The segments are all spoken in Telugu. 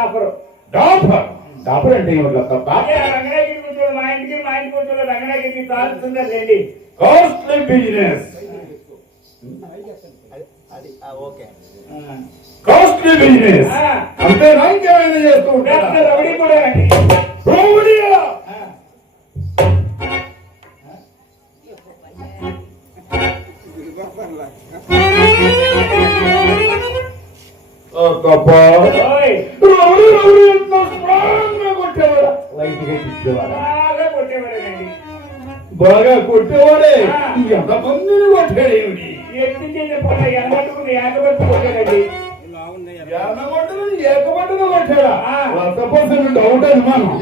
డాఫర్ డాఫర్ డాఫర్ అంటే ఏమిటి తప్ప? రంగనాయకి కూర్చోడు మా ఇంటికి కూర్చోడు రంగనాయకి తాగుతుందండి. కాస్ట్లీ బిజినెస్, కాస్ట్లీ బిజినెస్ అంటే ఇంకేమైనా చేస్తూ ఉంటారు. రౌడీ కూడా అండి. రౌడీయా? బాగా కొట్టేవాడే. ఎంతమందిని కొట్టాడు ఏమిటి? ఏకబట్టును కొట్టాడా? డౌట్ అనుమానం.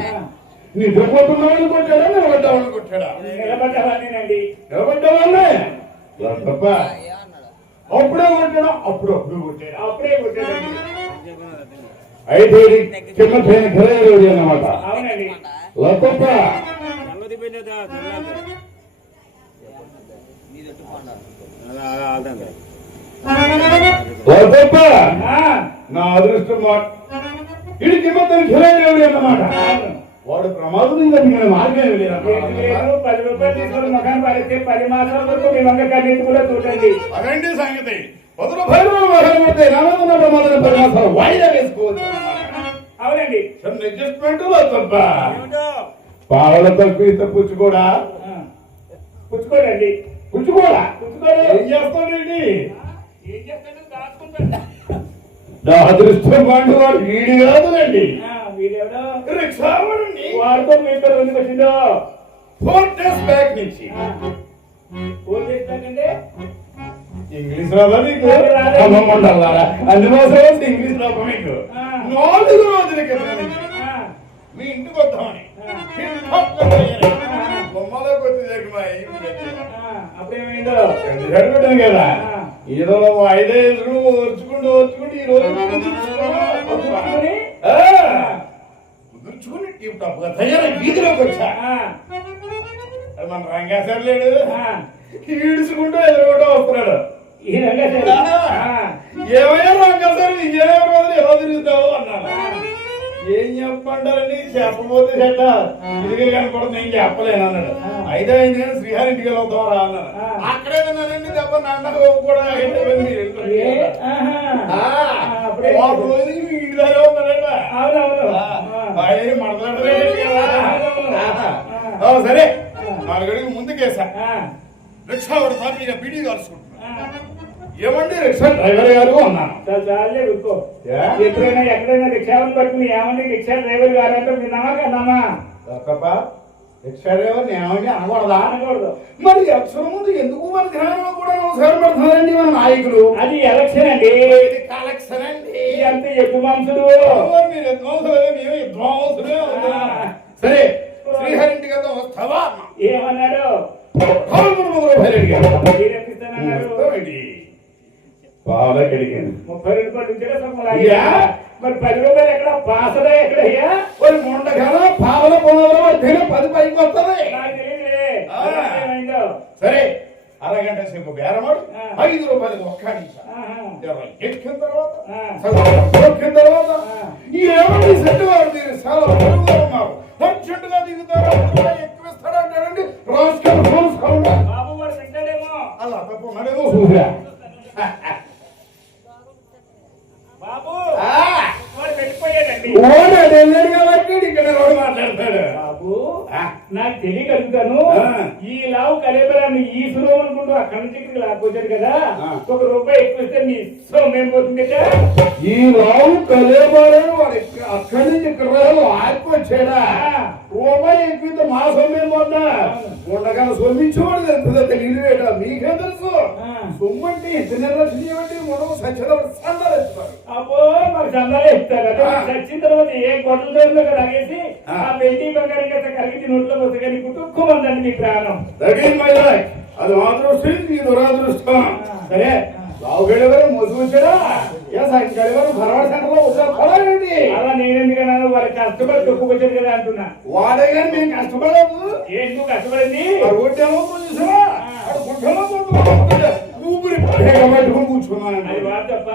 నిద్రపోతున్నామని కొట్టాడా, నిలబడ్డామని కొట్టాడా? నిలబడ్డవాళ్ళే తప్ప అప్పుడే కొట్టాడా? అప్పుడప్పుడు కొట్టాడండి. అయితే కింద పైన ఖరీదు అన్నమాట. లతప్ప నా అదృష్టం ఇది కిమ్మతని ఖరీదు అన్నమాట. వాడు ప్రమాదం జరిగిన మార్గం లేదు. 10 రూపాయలు తీసుకుని మకాన్ పడితే 10 మాసాల వరకు మీ వంక కన్నీటి కూడా చూడండి. అదండి సంగతి. 10 రూపాయలు మకాన్ పడితే రామన్న ప్రమాదం 10 మాసాలు వాయిదా వేసుకోవచ్చు. అవునండి. అడ్జస్ట్మెంట్ తప్ప పావుల తక్కువ పుచ్చుకోడా? పుచ్చుకోడండి. పుచ్చుకోడా? ఏం చేస్తాడండి? ఏం చేస్తాడు? దాచుకుంటాడు. నా అదృష్టం వాడు వాడు వీడి కాదులండి. వాడితో మీతో ఎందుకు వచ్చిందో 4 days బ్యాక్ నుంచి. 4 days బ్యాక్ అంటే ఇంగ్లీష్ రాదా మీకు? అమ్మమ్మంటారా? అందుకోసం ఇంగ్లీష్ రాక మీకు 4 రోజుల క్రితం నుంచి మీ ఇంటికి వద్దామని బొమ్మలోకి వచ్చేసరికి మా అప్పుడేమైందో సరిపెట్టాను కదా. ఏదో 5 వేసుకుని ఓర్చుకుంటూ ఈ రోజు కుదుర్చుకుని టీప్ టాప్ గా తయారై వీధిలోకి వచ్చా. మన రంగాసారి లేడు, ఈడ్చుకుంటూ ఎదురుకుంటూ వస్తున్నాడు. ఏమయ్యా రంగాసారి ఇంకేమో రోజులు ఎలా తిరుగుతావు అన్నాను. ఏం చెప్పంటారని చెప్పబోతే చెడ్డ ఇదిగే కనపడదు, నేను చెప్పలేను అన్నాడు. 5 అయింది కానీ శ్రీహారి ఇంటికి వెళ్తాం రా అన్నాడు. అక్కడే తిన్నానండి దెబ్బ నాన్న కూడా రోజుకి మీ ఇంటి దగ్గర ఉన్నాడంట. సరే 4 అడుగులు ముందుకేసా. రిక్షా పడతా మీరు బీడీ కలుసుకుంటున్నా. ఏమండి రిక్షా డ్రైవర్ గారు అన్నాను. ఎప్పుడైనా ఎక్కడైనా రిక్షాలను పట్టుకుని ఏమండి రిక్షా డ్రైవర్ గారు అంటే విన్నామా కన్నామా? రిక్షా డ్రైవర్ ఏమండి అనకూడదా? అనకూడదు. మరి అక్షరం ముందు ఎందుకు మన ధ్యానంలో కూడా నమస్కారం పెడుతున్నారండి మన నాయకులు? అది ఎలక్షన్ అండి. కలెక్షన్ అండి. అంత ఎక్కువ మనుషులు మీరు విద్వాంసులే, మేము విద్వాంసులే. సరే శ్రీహరి ఇంటికి వెళ్దాం వస్తావా? ఏమన్నాడు? బాగా కడిగాను. 30 రూపాయలు మరి 10 రూపాయలు ఎక్కడ? పాసదా ఎక్కడయ్యా? ముండగా పావల పొలం 10 పైకి వస్తుంది. సరే అరగంట సేపు బేరమాడు 5 రూపాయలు ఒక్కడించా. ఎక్కిన తర్వాత ఏమండి సెట్ వాడు మీరు చాలా పొరుగుగా ఉన్నారు, అర్జెంటుగా దిగుతారు, ఎక్కువిస్తాడంటాడండి. రాసుకొని బాబు వాడు తింటాడేమో. అలా తప్పు నడేమో చూసా. బాబు వాడు వెళ్ళిపోయాడండి. ఇక్కడ రోడ్డు మాట్లాడతాడు. బాబు నాకు తెలియగలుగుతాను. ఈ లావు కలేబరాన్ని ఈ సులభం అనుకుంటూ అక్కడి నుంచి ఇక్కడికి లాక్కొచ్చాడు కదా. 1 రూపాయి ఎక్కువ ఇస్తే మీ సోమేం పోతుంది కదా. ఈ లావు కలేబరాన్ని వాడు అక్కడి నుంచి ఇక్కడ లాక్కొచ్చాడా? రూపాయి ఎక్కువ మా సొమ్మేం పోతా? ఉండగా సొమ్మించేవాడు తెలుస్తుందా? తెలియదు. మీకే తెలుసు. సొమ్మంటే ఎంత నిర్లక్ష్యం చేయబట్టి మనం సత్యదవుడు సందాలు ఇస్తారు. అబ్బో మాకు సందాలు ఇస్తారు. చచ్చిన తర్వాత ఏ గొడవలు దగ్గర లాగేసి ఆ వెండి బంగారం కలిగి నోట్లో వస్తే కానీ కుటుంబం మీ ప్రాణం. అది అదృష్టం, ఈ దురాదృష్టం. సరే లావుగడేవారు మోసుకొచ్చాడా? సాయంకాలం భరవాడ సెంటర్లో ఏంటి? అలా నేనెందుకన్నాను? వారి కష్టపడి తొక్కుకొచ్చారు కదా అంటున్నా. వాడే కానీ మేము కష్టపడము. ఏంటి నువ్వు కష్టపడింది? రోడ్డేమో చూసావా? గుడ్డలో ఊపిరి పట్టుకుని కూర్చున్నాను. అది వార్తప్ప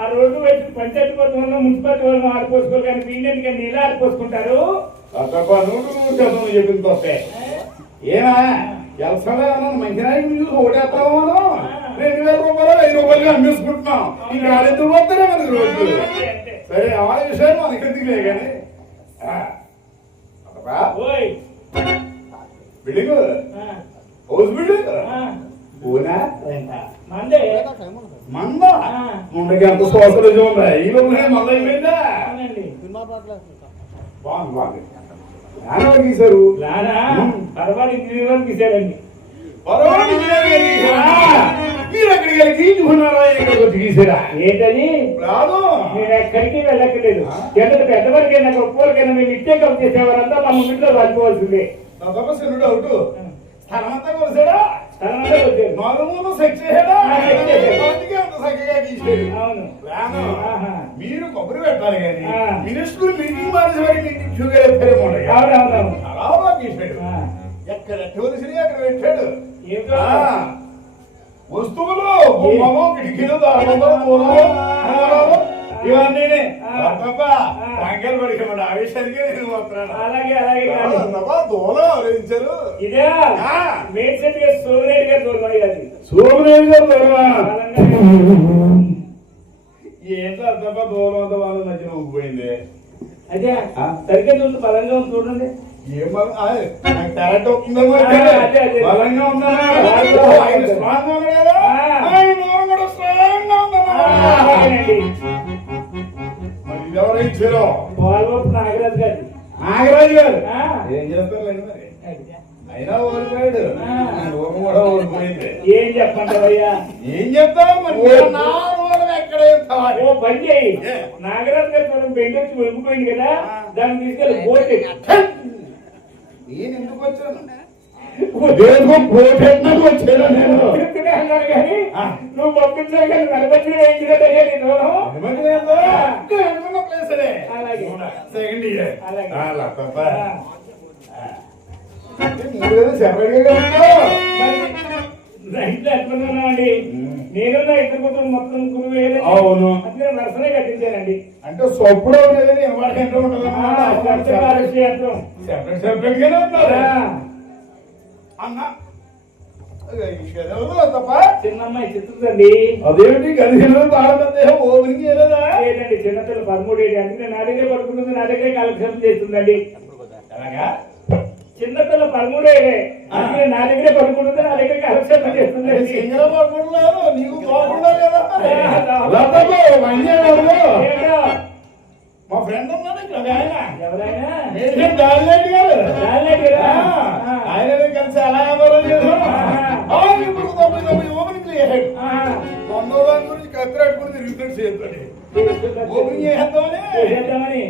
ఆ రోడ్డు వచ్చి పంచాయతీ పథకంలో మున్సిపాలిటీ వాళ్ళు ఆడిపోసుకోరు కానీ వీళ్ళెందుకని నీళ్ళు ఆడిపోసుకుంటారు. తప్ప నూరు చదువు చెప్పింది వస్తే ఏనా ఎలసలే అన్నాను మంచినాయి మీరు ఓటేస్తాము మనం 2000 రూపాయలు 1000 రూపాయలుగా అమ్మేసుకుంటున్నాం. ఇంకా ఆడెందుకు పోతారే మనకి రోజు. సరే ఆ విషయం మనకి ఎందుకులే కానీ ఓయ్ బిల్డింగ్ హౌస్ బిల్డింగ్ ఓనా మందే మంద ఉండకి ఎంత సోసలు ఉందా ఈ లోపలే మంద అయిపోయిందా. బాగుంది బాగుంది నాన్న గీశారు నానా పర్వాడు ఇంజనీర్ గీశారండి. మీరు అక్కడికి వెళ్ళి గీచుకున్నారా ఇక్కడికి వచ్చి గీసారా ఏంటది రాదు. నేను ఎక్కడికి వెళ్ళక్కర్లేదు. ఎంత పెద్దవారికైనా గొప్పవారికైనా మేము ఇట్టే కప్ చేసేవారంతా మా ముందులో రాలిపోవాల్సిందే. శనుడు అవుట్ స్థలమంతా కొలిసాడా స్థలమంతా వచ్చాడు మామూలు సెక్స్ చేసాడా అందుకే అంత చక్కగా గీసాడు. అవును మీరు కొబ్బరి పెట్టాలి కానీ మినిస్టర్ మీటింగ్ మానేసేవాడికి ఇంటికి షుగర్ ఎత్తారేమో అవునవును చాలా బాగా గీసాడు. ఎక్కడ ఎట్టవలసినవి అక్కడ పెట్టాడు. వస్తువులు గుమ్మము కిటికీలు ఇవన్నీ టంకెలు పడికమండి ఆ విషయానికి నేను వస్తున్నాను. అలాగే అలాగే దూరం ఆలోచించారు. ఇదే మేడ్సెట్ గా సోమరేడి గారు దూరం అయ్యాది. సోమరేడి గారు దూరమా ఏంటో అర్థమా దూరం అంత వాళ్ళ మధ్యన ఊగిపోయింది. అదే సరిగ్గా చూసి బలంగా ఉంది చూడండి. ఏం కరెంట్ అవుతుందో బలంగా ఉందా స్ట్రాంగ్ ఉంది కదా దూరం కూడా స్ట్రాంగ్ గా ఉందా. మరి ఇది ఎవరు ఇచ్చారో నాగరాజు గారు. నాగరాజు గారు ఏం చేస్తారు మరి అయినా ఓడిపోయాడు. దూరం కూడా ఓడిపోయింది. ఏం చెప్పంటావయ్యా ఏం చెప్తావు మరి ఎక్కడ చెప్తావు. ఓ పని చేయి నాగరాజు గారు చూడండి బెండ్ వచ్చి వెళ్ళిపోయింది కదా దాన్ని తీసుకెళ్ళి పోటీ. నేను ఎందుకు వచ్చాను వచ్చాను నేను అన్నాను కానీ నువ్వు పంపించాలి కానీ నలభై ఏంటిదయ్యా నీ సెకండ్ ఇయర్ అండి నేను నా ఇద్దరు కూతురు మొత్తం గురువు అవును అంటే నర్సనే కట్టించానండి. అంటే సొప్పుడు చిన్నమ్మాయి చిత్రుదండి. అదేమిటి గదిలో తాళదేహం ఓపెనింగ్ చేయలేదా? లేదండి చిన్నపిల్ల 13 ఏళ్ళు అంటే నా దగ్గర పడుకుంటుంది నా దగ్గరే కాలక్షేపం చేస్తుందండి. చిన్నపిల్ల 13 ఏళ్ళే అంటే నా దగ్గరే పడుకుంటుంది నా దగ్గర కాలక్షేపం చేస్తుందండి. నీకు మా ఫ్రెండ్ ఉన్నాడు ఇక్కడ ఎవరైనా ఆయన కలిసి అలా వ్యాపారం చేశాడు. ఇప్పుడు 99 ఓపెనింగ్ చేశాడు. 100 గురించి కత్తిరాడుకుని తిరుగుతాడు చేస్తాడు. ఓపెనింగ్ చేద్దామని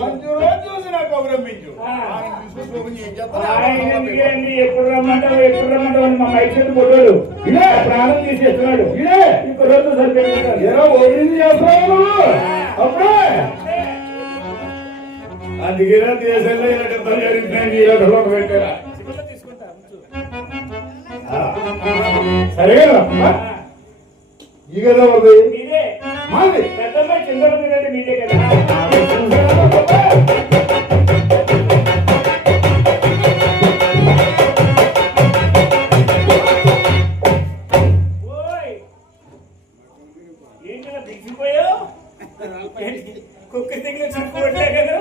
మంచి రోజు చూసి నాకు అభిరంభించు. ఎప్పుడు రమ్మంటావు మా మైసూరు కొట్టాడు ఇలా ప్రాణం తీసేస్తున్నాడు. ఇదే ఇప్పుడు రోజు సరిపోయింది ఓపెనింగ్ చేస్తున్నాడు. అప్పుడే అందుకే దేశంలో ఇలాంటి జరిగినాయి పెట్టారా సరే ఈ కదా మీదే మాది పెద్దమ్మాయి చిన్నది మీదే కదా. ఏంటన్నా దిగిపోయావు కుక్క దగ్గర చుట్టుకోవట్లే కదా.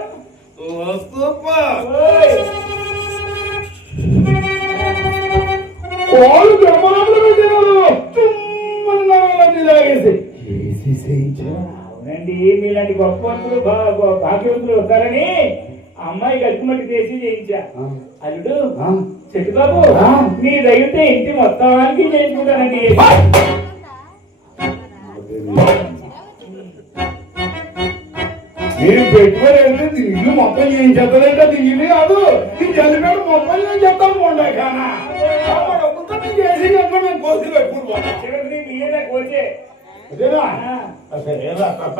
వాళ్ళు బ్రహ్మాండం పెట్టినారు. చుమ్మని నరాలన్నీ లాగేసి అవునండి మీలాంటి గొప్పవంతులు భాగ్యవంతులు వస్తారని అమ్మాయి గట్టుమట్టి చేసి చేయించా. అల్లుడు చెట్టు బాబు నీ దయ్యుంటే ఇంటి మొత్తానికి చేయించుకుంటానండి. మీరు పెట్టుకోలేదు దీని ఇల్లు మొత్తం ఏం చెప్తాదంటే దీని ఇల్లు కాదు దీని చదివాడు మొత్తం ఏం చెప్తాను ఉండే కానా డబ్బులతో నేను చేసి చెప్పి నేను కోసి పెట్టుకుంటాను. చివరికి మీరే కోసే అదేనా సరేనా తప్ప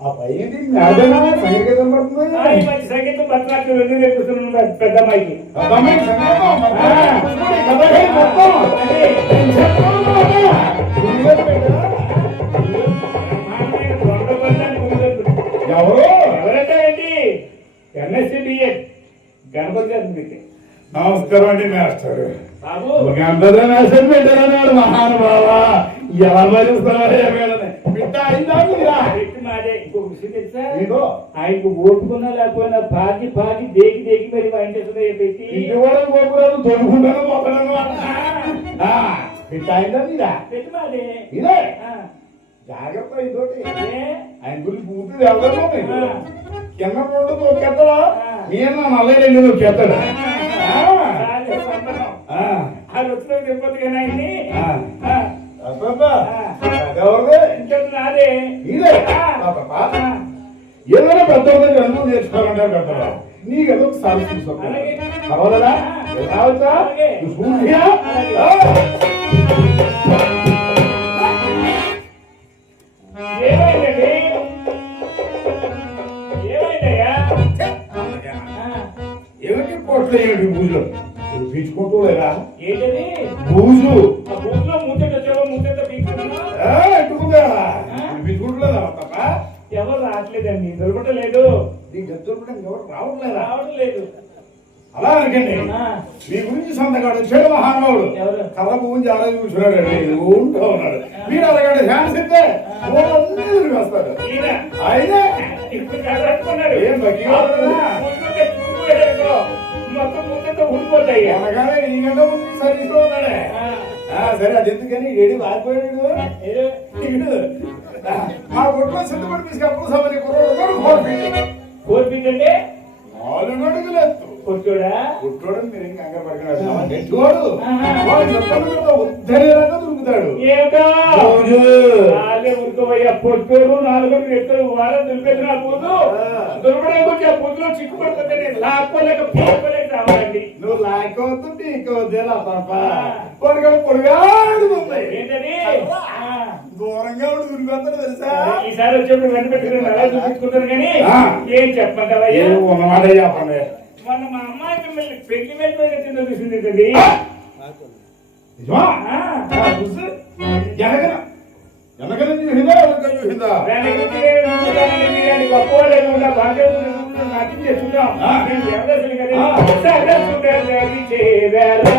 ఆ పైన మేడనా సంగీతం పడుతుంది. ఈ మంచి సంగీతం భరతనాట్యం రెండు నేర్పిస్తున్నాను పెద్ద అమ్మాయికి. అమ్మాయికి సంగీతం కథకళి మొత్తం అదే. ఎవరు ఎవరంటే ఏంటి ఎంఎస్సీ బిఎడ్ గణపతి గారి నమస్కారం అండి మాస్టర్. బాబు గంటలో మాస్టర్ పెట్టారన్నాడు మహానుభావ. ఎలా మరిస్తారా బిడ్డ అయిందా మీరా? పెట్టి మాదే ఇంకొక విషయం తెలుసా ఇదో ఆయనకు ఓటుకున్నా లేకపోయినా పాకి పాకి దేకి దేకి మరి వాయించేస్తున్నాయి పెట్టి ఇంటి కూడా గోపురాలు తొడుకుంటాను మొక్కలను బిడ్డ అయిందా మీరా? పెట్టి మాదే ఇదే ఆ. జాగ్రత్త ఇదోటి ఏ? ఆయన గురించి పూర్తి ఎవరు కింద రోడ్డు తొక్కేస్తాడా నేను నల్లగా వెళ్ళి తొక్కేస్తాడా? చాలే సంబరం. ఆ రుచిలో తిప్పదు కానీ ఆయన్ని ఎవరిదే ఇంట్లో నాదే ఇదే ఏదైనా పెద్దవాళ్ళు జన్మ నేర్చుకోవాలంటారు పెద్దవా. నీకేదో ఒకసారి చూసుకో అలాగే. పర్వాలేదా? రావచ్చా? అలాగే. చూసుకుంటున్నా? ఏమైందండి ఏమైందయ్యా ఏమిటి పొట్లు ఏమిటి బూజులు పీచుకుంటూ లేదా? ఏంటది బూజు ఆ బూత్లో మూతెట్ వచ్చావో మూతెట్ట పీకుతున్నా ఎట్టుకుందా పీచుకుంటలేదా తప్ప? ఎవరు రావట్లేదండి దొరకటలేదు నీకు చెప్తుంటే ఎవరు రావట్లేదా? రావడం లేదు అలా అనకండి. ఆ, మీ గురించి సంతకాడు వచ్చాడు మహానుభావుడు. ఎవరు? కథ గురించి అలా కూర్చున్నాడు ఉంటూ ఉన్నాడు. మీరు అలాగంటే ఛాన్స్ ఇస్తే వేస్తాడు. ఈయన అయితే ఇప్పుడు కట్టుకున్నాడు ఏం బగ్గిపోతుందా? మొత్తం మూతెట్ట ఊడిపోతాయి అనగానే ఈ గంట ముందు సర్వీస్ లో ఉన్నాడే. సరే అది ఎందుకని ఏడి వారిపోయాడు మా ఒట్లో సిద్ధపడి తీసుకు సమయం కుర్రోడు కోర్పీట్ అంటే 4 అడుగులు ఎత్తు కొట్టుడా పుట్టోడు మీరు ఇంకా కంగారు పడుకున్నాడు నెట్టుకోడు వాడు చెప్పండి ఉద్దరేలాగా దొరుకుతాడు. ఏమిటో నాలుగే ఉరుకోవయ్యా పొట్టోడు 4 ఎత్తులు వారం దులిపేది నా పూజు దుర్పడానికి వచ్చి ఆ పూజలో చిక్కుపడిపోతే నేను లాక్కోలేక పీక్కోలేక రావాలండి. నువ్వు లాక్కోవద్దు టీకోవద్దేలా పాప పొడిగాడు పొడిగాడు ఏంటది దూరంగా దొరికిపోతాడు తెలుసా? ఈసారి వచ్చేప్పుడు వెంట పెట్టుకుని అలా చూపించుకుంటాను కానీ ఏం చెప్పమంటావయ్యా ఉన్నమాట చెప్పండి. మొన్న మా అమ్మాయి మిమ్మల్ని పెళ్లి వెళ్ళిపోయిన కింద చూసింది ఏంటది? నిజమా? చూసి ఎనగన ఎనగన చూసిందా ఎనక చూసిందా? గొప్పవాళ్ళేకుండా బాగా నాట్యం చేస్తున్నాం నేను ఎవరు కదా సగం చూడాలి చేరారా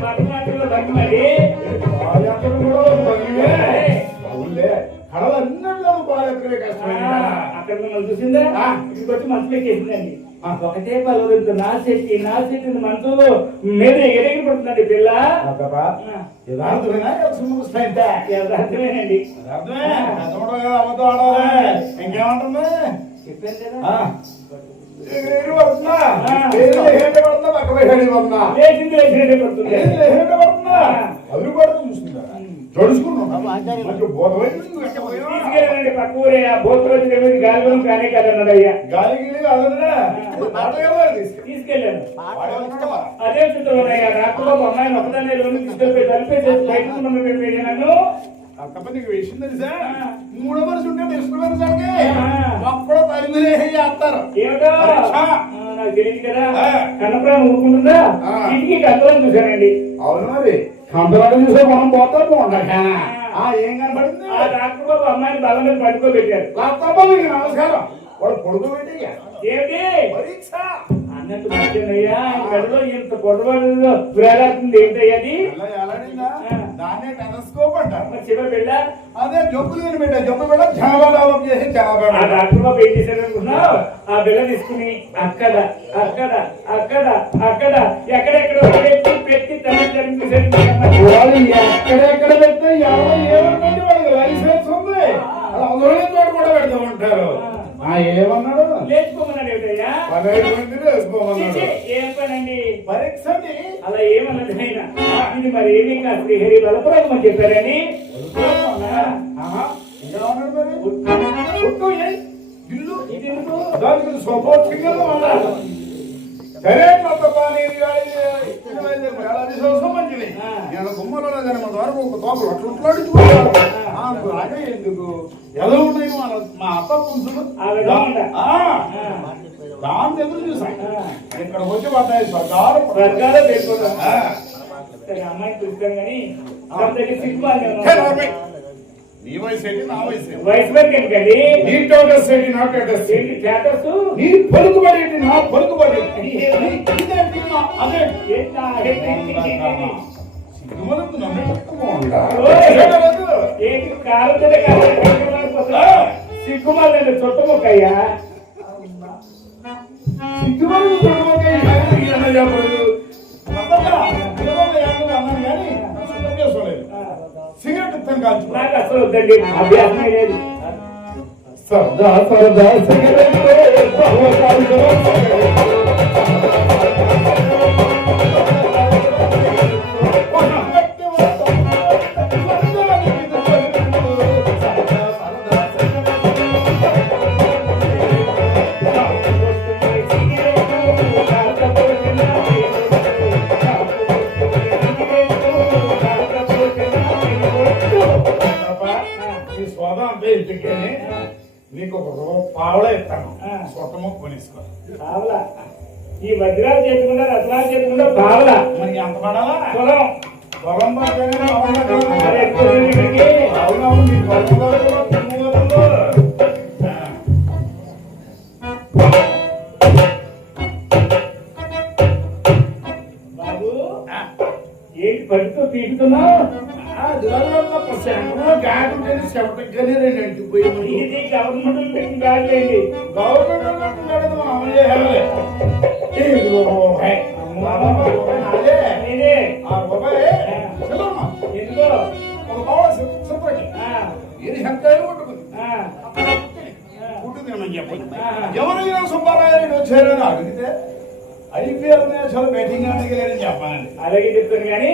భరతనాట్యంలో భంగిమది అక్కడ మిమ్మల్ని చూసిందా ఇక్కడికి వచ్చి మనసులో ఎక్కేసిందండి ఒకటే పలువురు నా శక్తి మనసులో మీద ఎగిరి పడుతుందండి పిల్ల యథార్థమేనండి ఇంకేమంటుంది? చెప్పాను కదా లేచింది లేచినట్టే పడుతుంది తీసుకెళ్ళండి పక్క ఊరే ఆ బోతు రోజు గాలిలో కానీ కదన్నాడు అయ్యా తీసుకెళ్ళాను అదే చూద్దామయ్యా రాకపోతే అమ్మాయిని ఒకదాన్ని తీసుకెళ్ళిపోయి తలిపేసి బయట నన్ను విషయం తెలుసా? 3వ మనిషి ఉంటే ఒక్కడో తల్లి చేస్తారు. ఏమిటో నాకు తెలియదు కదా కన్నప్రాణం ఊరుకుంటుందా ఇంటికి కందరం చూశానండి. అవును మరి కందరాలు చూసే మనం పోతాము ఏం కనపడింది? ఆ డాక్టర్ బాబు అమ్మాయిని బలం మీద పడుకోబెట్టారు. నమస్కారం వాడు పొడుకోబెట్టి ఏమిటి పరీక్ష అన్నట్టు మంచిదయ్యా గడిలో ఇంత పొడవాడు వేలాడుతుంది ఏంటయ్యా అది దాన్నే టెలస్కోప్ అంటారు. చివరి బిడ్డ అదే జబ్బులు కానీ బిడ్డ జబ్బు బిడ్డ జనబడాలం చేసి ఆ డాక్టర్ బాబు ఏం చేశాడు అనుకున్నావు? ఆ బిడ్డ తీసుకుని అక్కడ అక్కడ అక్కడ అక్కడ ఎక్కడెక్కడ పెట్టి పెట్టి ఎక్కడెక్కడ పెడితే ఎవరు ఏమంటే వాళ్ళకి లైసెన్స్ ఉంది అలా అందరూ చోట కూడా పెడతా ఉంటారు. చదువుకోమని చెప్పారని ఆహా, ఇంకా ఉన్నాడు మరి ఒట్టు ఏ? ఇల్లు ఇది ఎందుకు? దానికి స్వభావంగా ఉన్నాడు. సరే మొత్త పానీ మంచిది నేను గుమ్మలో కానీ మా ద్వారా ఒక తోపలు అట్లా ఎందుకు ఎలా ఉన్నాయి మా అత్త పుంజులు దాని ఎదురు చూసాం ఇక్కడ వచ్చి పడ్డాయి స్వర్గాలు స్వర్గాలు పెట్టుకుంటాం. సరే అమ్మాయిని చూస్తాం కానీ సిగ్గుమాలి నీ వయసు ఏంటి నా వయసు ఏంటి? వయసు వరకు ఎందుకండి నీ టోటస్ ఏంటి నా టోటస్ ఏంటి స్టేటస్ నీ పలుకుబడి ఏంటి నా పలుకుబడి అదే సిగ్గుమలకు నన్ను పట్టుకోండా ఏంటి కాలుతోనే సిగ్గుమాలండి చుట్టముక్కయ్యా సిగ్గుమలకు సిగరెట్ కాల్చు నాకు అసలు వద్దండి అభ్యాసమే లేదు సరదా సరదా సిగరెట్ నీకు ఒక పావలా ఇస్తాను స్వతము కొనేసుకో పావలా ఈ వజ్రాలు చేసుకుంటా రత్నాలు చేసుకుంటా పావలా మరి ఎంత పడాలా పొలం పొలం మరి ఎక్కువ ఇక్కడికి అవునవును మీ పొలం బాబు ఏంటి పట్టుతో పీకుతున్నావు ఇది గవర్నమెంట్ పెట్టిన కాదులేండి నేనే ఎందుకో ఎవరైనా సుబ్బారాయుడు వచ్చారని అడిగితే ఐపీఎల్ మ్యాచ్లో బ్యాటింగ్ ఆడగలేరని చెప్పాలండి అలాగే చెప్తాను కానీ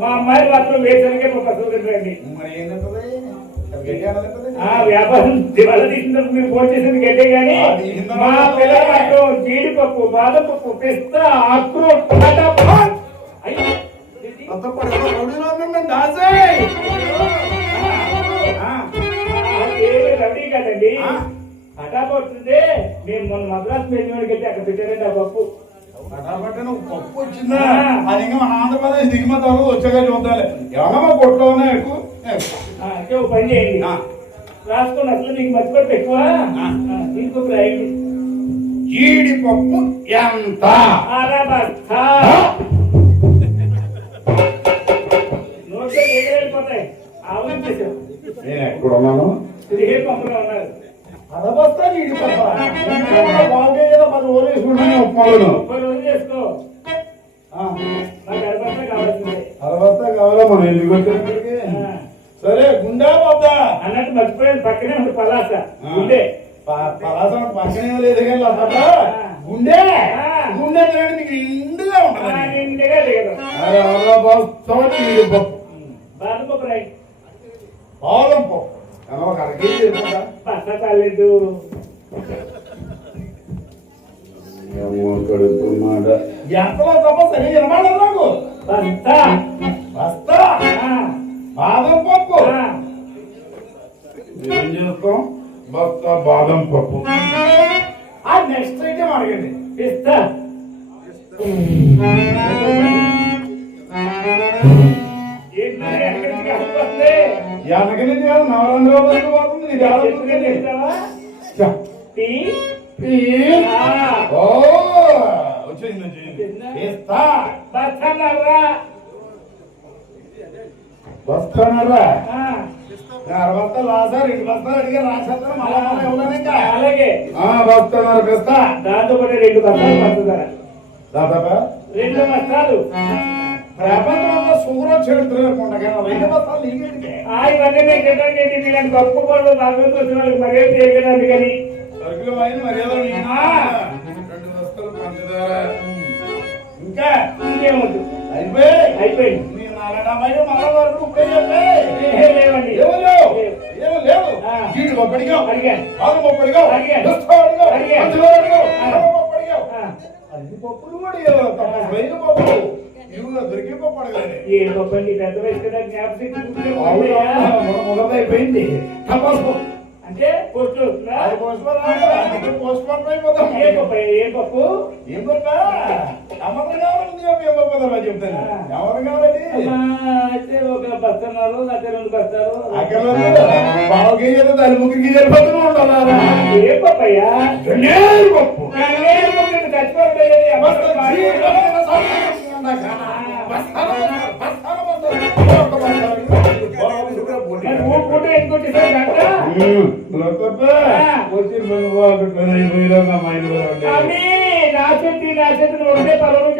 మా అమ్మాయి మాత్రం వేసరికే ఒక చూడండి మరి ఏంటంటే వ్యాపారం దివాళ తీసినప్పుడు మీరు ఫోన్ చేసింది గట్టే కానీ మా పిల్లల మాత్రం జీడిపప్పు బాదపప్పు పిస్తా అక్రోట్ రవి కదండి పటాపడుతుంటే మేము మొన్న మద్రాసు వెళ్ళినోడికి వెళ్తే అక్కడ పెట్టారండి ఆ పప్పు పప్పు వచ్చిందా అది ఇంకా మన ఆంధ్రప్రదేశ్ దిగుమతి వాళ్ళు వచ్చాక చూద్దాం ఏమన్నా కొట్టులోనే ఎక్కువ ఓ పని చేయండి రాసుకోండి అసలు నీకు మర్చిపోతే ఎక్కువ ఇంకొక రాయండి జీడిపప్పు ఎంత నోట్లో ఏగలేకపోతాయి ఆలోచించేసావు నేను ఎక్కడున్నాను 15 పంపులో ఉన్నారు అదబస్తా జీడిపప్పు బాగా 10 రోజులు వేసుకుంటానే ఉప్మాలను 30 రోజులు చేసుకో నాకు అరబస్తా కావాల్సిందే అదబస్తా కావాలా మనం ఎందుకు వచ్చినప్పటికీ సరే గుండె వద్దా అన్నట్టు మర్చిపోయాను పక్కనే ఉంది పలాస గుండె పలాస పక్కనే లేదు కానీ గుండె గుండె నీకు నిండుగా ఉంటుంది నిండుగా దిగదు జీడిపప్పు బాదపప్పు రాయి బాదం పప్పు ఒక అరకేజీ పచ్చ కాలేదు కడుపుమాట ఎంతలో తప్ప సరే వినబడదు నాకు బస్తా బస్తా బాదం పప్పు ఏం చేసుకోం బస్తా బాదం పప్పు నెక్స్ట్ ఐటమ్ అడగండి పిస్తా వెనక నుంచి కాదు నవరంధ్రాలు పోతుంది వచ్చింది బస్తానరా 6 బస్తాలు రాసా 2 బస్తాలు అడిగా రాసేస్తాను మళ్ళా ఇవ్వడానికి అలాగే బస్తానర పిస్తా దాంతో పాటు 2 బస్తాలు పడుతుందా దాదాపు 2 బస్తాలు ప్రపంచంలో షుగర్ చెడుతున్నా 2 బస్తాలు నీకేంటి ఇవన్నీ నేను తింటాను మీలాంటి గొప్ప పనులు బాగా వచ్చిన వాళ్ళకి మర్యాద చేయగలను కానీ సరుకులు మర్యాద 2 బస్తాలు పంచదార ఇంకా ఇంకేమొద్దు అయిపోయింది అయిపోయింది మీరు నా అనడమైన మన వరకు ఇప్పుడే చెప్పే. లేవండి. ఏమో లేవు. ఏమో లేవు. ఆ. జీడి మొక్కడిగా, అడిగాను. ఆలు మొక్కడిగా, అడిగాను. దుస్తా అడిగా, అడిగాను. మంచిగా అడిగా, ఆ. సగం మొక్కడిగా. ఆ, అన్ని పప్పులు కూడా తప్ప రైలు పప్పులు. ఇవి దొరికే పప్పు అడగలేదు. ఏ గొప్పండి పెద్ద వయసు కదా జ్ఞాపకం అవునా? మన మొదలైపోయింది. టపాస్ పప్పు. అంటే పోస్ట్ వస్తుందా? అది పోస్ట్ పోన్ రాదు. అందుకే పోస్ట్ పోన్ అయిపోతాం. ఏ పప్పు ఏ పప్పు? ఏం పప్పా? అమ్మకం కావాలండి ఏం పప్పుదా చెప్తాను. ఎవరు కావాలండి? అమ్మా, అయితే ఒక బస్తన్నారు లేకపోతే 2 బస్తాలు. అక్కడ పావు కేజీలు దాని 3 కేజీలు పట్టుకుని ఉండాలా? ఏ పప్పయ్యా? గన్నేరు పప్పు. గన్నేరు పప్పు అంటే చచ్చిపోతుంది. మస్తు జీవితమైన సంతోషం ఉండగా. బస్తాలు, బస్తాలు, బస్తాలు. మరి ఊరు పూట ఎందుకు వచ్చేసారు గంట? వచ్చి అమ్మి, నా చెట్టు ఒకటే పర్వాలేదు.